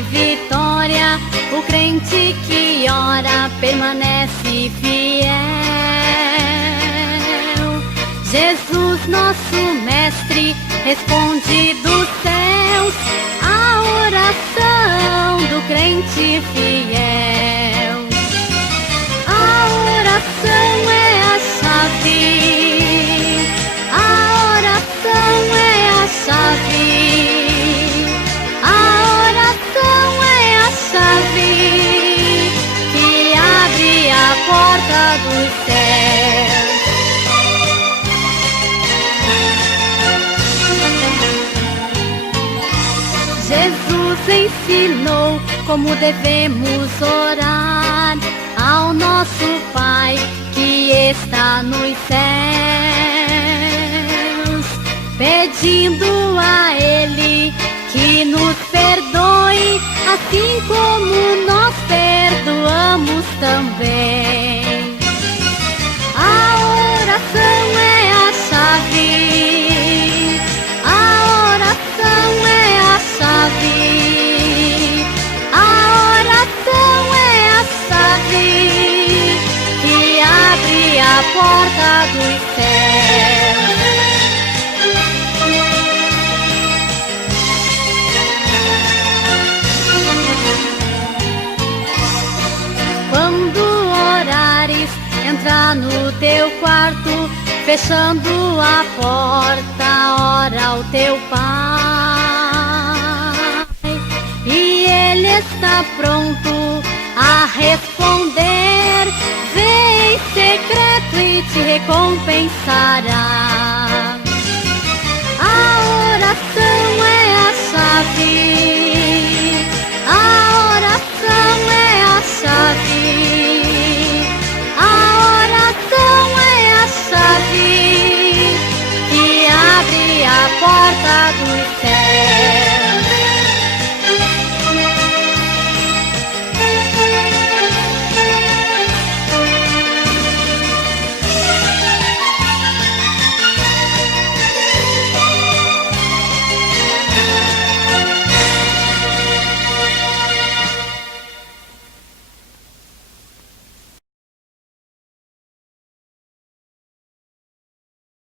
e vitória. O crente que ora permanece fiel. Jesus, nosso mestre, responde dos céus a oração do crente fiel. A oração é a chave, a oração é a chave, a oração é a chave que abre a porta dos céus. Jesus ensinou como devemos orar ao nosso Pai que está nos céus, pedindo a Ele que nos perdoe, assim como nós perdoamos também. A oração é a chave, a oração é a chave, a oração é a chave que abre a porta dos céus. Quando orares, entra no teu quarto, fechando a porta, ora ao teu Pai, e Ele está pronto a responder. Vem em secreto e te recompensará.